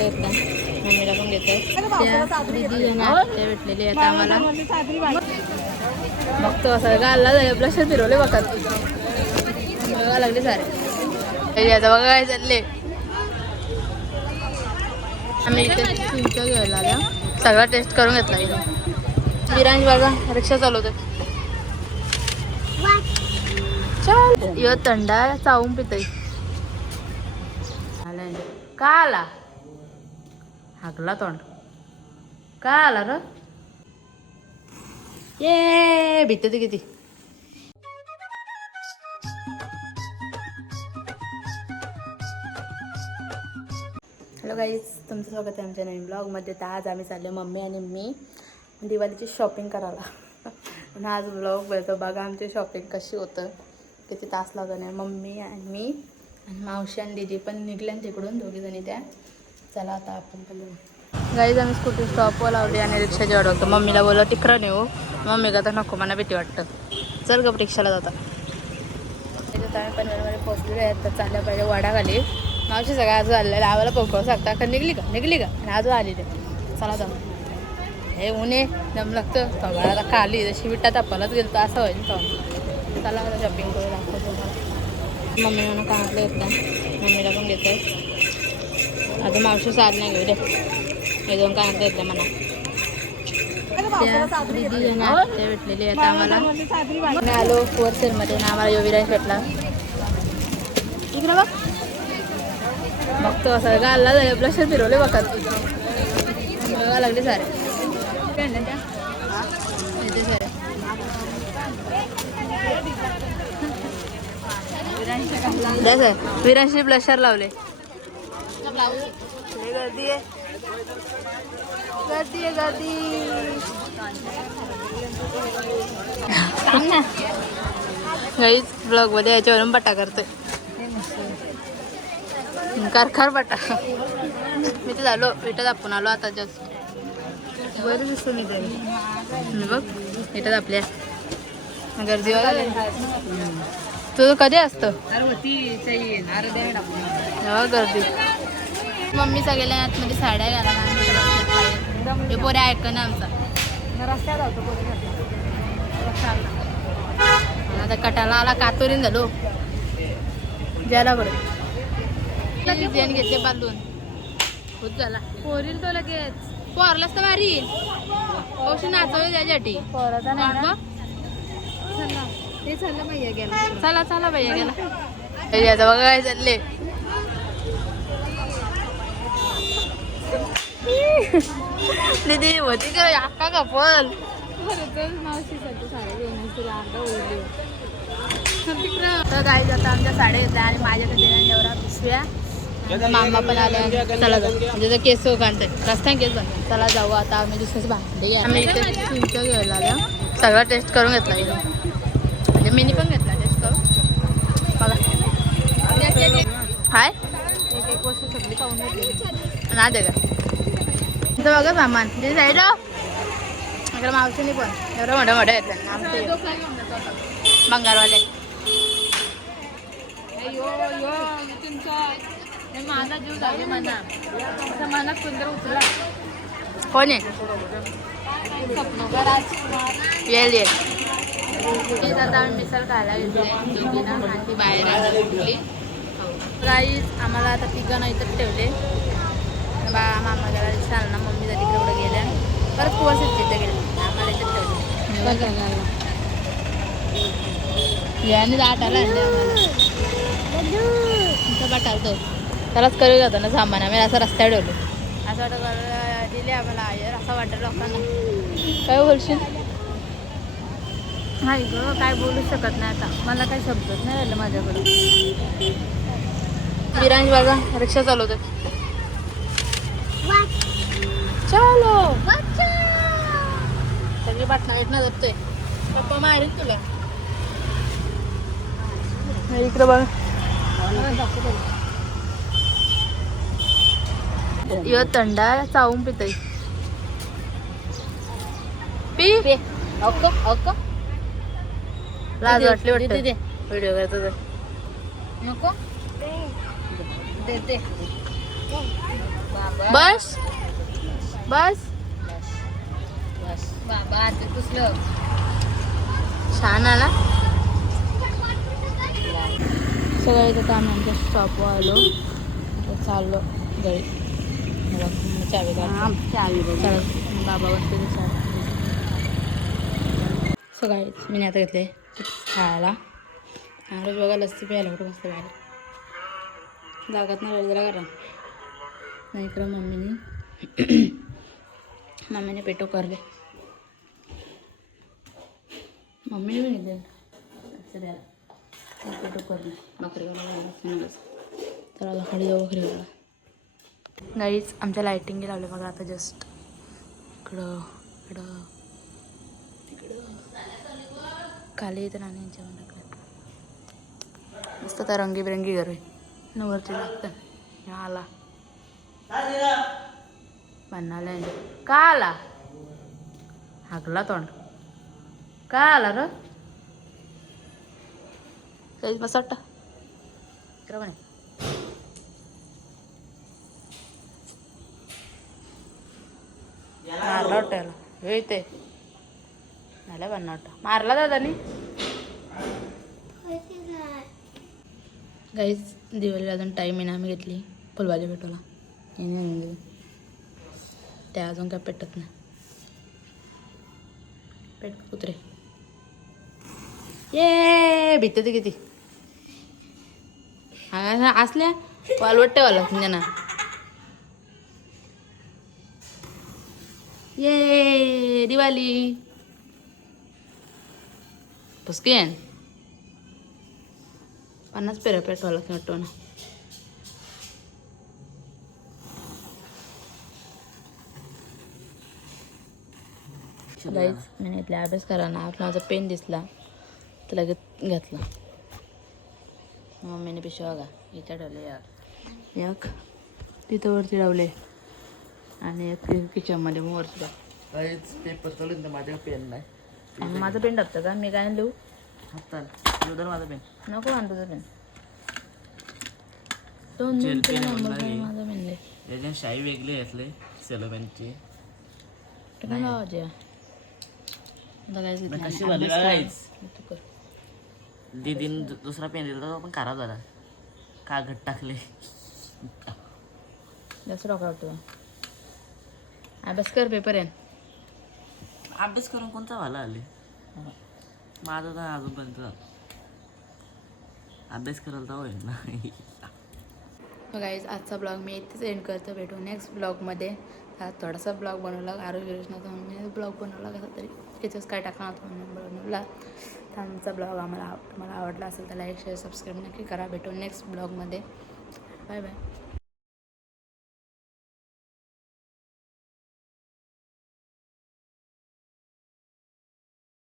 कानातले घेतला, मम्मीला पण घेतोय. त्या भेटलेली आता आम्हाला बघतो असं गाला झाले ब्लश फिरवले बघा बघा लागले सारे आता बघा काय चालले. आम्ही इथे चिंच घ्यायला आल्या, सगळा टेस्ट करून घेतला इथे. विरांश बघा रिक्षा चालवते. चल यो थंडा चावून पितय. का आला हागला तोंड का आला र ये भीते ती किती. हॅलो गाईज, तुमचं स्वागत आहे आमच्या नवीन ब्लॉगमध्ये. तर आज आम्ही चाललो मम्मी आणि मी दिवाळीची शॉपिंग करायला. आणि आज ब्लॉग बघतो बघा आमची शॉपिंग कशी होतं, किती तास लावतो नाही. मम्मी आणि मी आणि मावशी आणि दीदी पण निघल्या तिकडून, दोघीजणी त्या. चला आता आपण पण गाईज आम्ही स्कूटी स्टॉपवर लावली आणि रिक्षाची वाट बघतो. मम्मीला बोललो तिकडं नेऊ, मम्मी का तर नको मला भीती वाटतं, चल गप रिक्षाला जाता. त्याच्यात आम्ही पनवेलमध्ये पोहोचलेले आहेत. तर चालल्या पाहिजे वाडाखाली. मावशी सगळं आजू आलेलं आम्हाला पोकळू सांगता का निघली का आणि आजू आलेले. चला जाऊ, हे ऊने दम लागतं सगळ्याला खाली जशी विटा तापालाच गेलो असं होईल. चला आता शॉपिंग करू दाखवतो. मम्मी म्हणून कानातले घेतला, मम्मीला पण घेतोय. आता मावशी साध नाही घेऊ दे, हे दोन कानातले घेतले म्हणा. दीदी ते भेटलेली आता आम्हाला. आलो होलसेलमध्ये ना आम्हाला योविराज भेटला. इकडे बघ बघतो असं गाला झाले ब्लश फिरवले बघा बघा लागले सारे येते सारे. विरांशी ब्लशर लावले. गर्दी आहे गर्दी आहे गर्दी. गाईज ब्लॉग मध्ये याच्यावरून बटा करतोय कारखार बटा. मी ते झालो विटत आपण आलो आता जास्त बरं दिसतो मी तरी बघ विटत आपल्या गर्दी वगैरे. तुझं कधी असतं गर्दी. मम्मी सगळ्या आतमध्ये साड्या घाला हे पोरे ऐक ना आमचा रस्त्यात होतो. आता कटाला आला कातोरीन झालो ज्याला बरं जेन घेतले बांधून खूप झाला. पोरील तो लगेच पोरलाच तर मारी औषध नाचवले त्याच्यासाठी. ते चाललं भैया गेला. चला चला भैया गेला. आता बघा काय चालले. दीदी होती का अक्का कपल मावशीसाठी साड्या घेऊन तर काही जाता आमच्या साड्या घेतल्या आणि माझ्याकडे एवढा पिशव्या. मामा पण आले. चला जाऊ म्हणजे केस घालते रस्त्याने केस घालते. चला जाऊ आता आम्ही दुसऱ्याच भांडे. आम्ही इथे चिंच घ्यायला आल्या, सगळा टेस्ट करून घेतला इथे. म्हणजे मीनी पण घेतला टेस्ट करून बघा. हाय एक वस्तू सगळी खाऊन घेतली ना दे का इथं बघा सामान जे साईड इकडे मावशीने पण एवढं मोठं मोठं येतात आमचे बंगारवाले. माझा जीव झाले म्हणा मनात सुंदर उचला कोण आहे येईल येईल. आता आम्ही मिसळ खायला घेतली दोघींना आणि ती बाहेर घेतली. गाईज आम्हाला आता तिघं नाही तर ठेवले. बा मामा गेला शाळा, मम्मी तिकडे एवढं गेल्या परत कुवासीत तिथे गेले आम्हाला इथे ठेवले. याने दाट आला बटालतो त्यालाच करू जातो ना सामान. आम्ही असं रस्त्यावर ठेवलो असं वाटत दिले आम्हाला आयर असं वाटतं लोकांना. काय बोलशील हाय ग काय बोलू शकत नाही आता मला काही शब्दच नाही राहिलं माझ्याकडं. विरांश बघा रिक्षा चालवते. चलो सगळी बाटणा भेटणं जातोय पप्पा मारेल तुला. इकडं बघ यो थंडा चावून पितय पी अक्का अक्का लाज वाटली वाटतं व्हिडिओ करतो तर नको दे दे. बस बस बाबा ते पुसलं छान आला. सगळ्याचं काम आमच्या स्टॉपवर आलो. आता चाललो घरी. चावी चावी बाबा बसते सगळ्याच मी आता घेतले खायला. रोज बघा लस्सी प्यायला कुठं मस्त प्यायला जागात नाही जरा करा नाही इकडं मम्मीने पेटो करले. मम्मीने पण घेतले द्यायला पेटो करले बकरीवाला तर खाली जाऊ बकरीवाला. गाईच आमच्या लायटिंग लावले बघा आता जस्ट इकडं इकडं तिकडं खाली येतं आणि यांच्या टाकलं मस्त तर रंगीबिरंगी घर आहे वरती लागतं आला बनाला का आला हागला तोंड का आला र काही मस्त वाटतं इकडं म्हणे मारला वाटतं याला हे इथे मला बनना वाटतं मारला दादानी. गाईच दिवाळीला अजून टाईम आहे ना आम्ही घेतली फुलभाजी पेटवला त्या अजून काय पेटत नाही पेट कुत्रे ये भीते ते किती असल्या वालवट्टे वाला ना ये दिवाळी पुसकेन 50 पेरा पेटवायला वाटतो ना. गाईज मी इथले अभ्यास करा ना माझा पेन दिसला तर लगेच घेतला. मम्मीने पिशवा का इथं ठेवले एक तिथं वरती लावले आणि एक किचनमध्ये मग वरती काहीच पेपर चालू ना माझ्याकडे पेन नाही. माझं पेन टाकतं का मी काय लिहू हातात माझा पेन नको आण तुझं पेन दोन पेन माझा पेन दे याच्या शाई वेगळी घेतले सेलो पेनची दीदीन दुसरा पेन दिला पण खराब झाला कागद टाकले जास्त डोका वाटतो अभ्यास कर पेपर आहे अभ्यास करून कोणता व्हायला आले माझा तर अजूनपर्यंत अभ्यास करायला तर होईल नाही. गाईज आजचा ब्लॉग मी इथेच एंड करतो. भेटू नेक्स्ट ब्लॉगमध्ये. हा थोडासा ब्लॉग बनवला आरोग्य योजनाचा म्हणून ब्लॉग बनवला कसा तरी त्याच्याच काय टाकणार होतं म्हणून बनवला. तर आमचा ब्लॉग तुम्हाला आवडला असेल तर लाईक शेअर सबस्क्राईब नक्की करा. भेटू नेक्स्ट ब्लॉगमध्ये. Bye bye.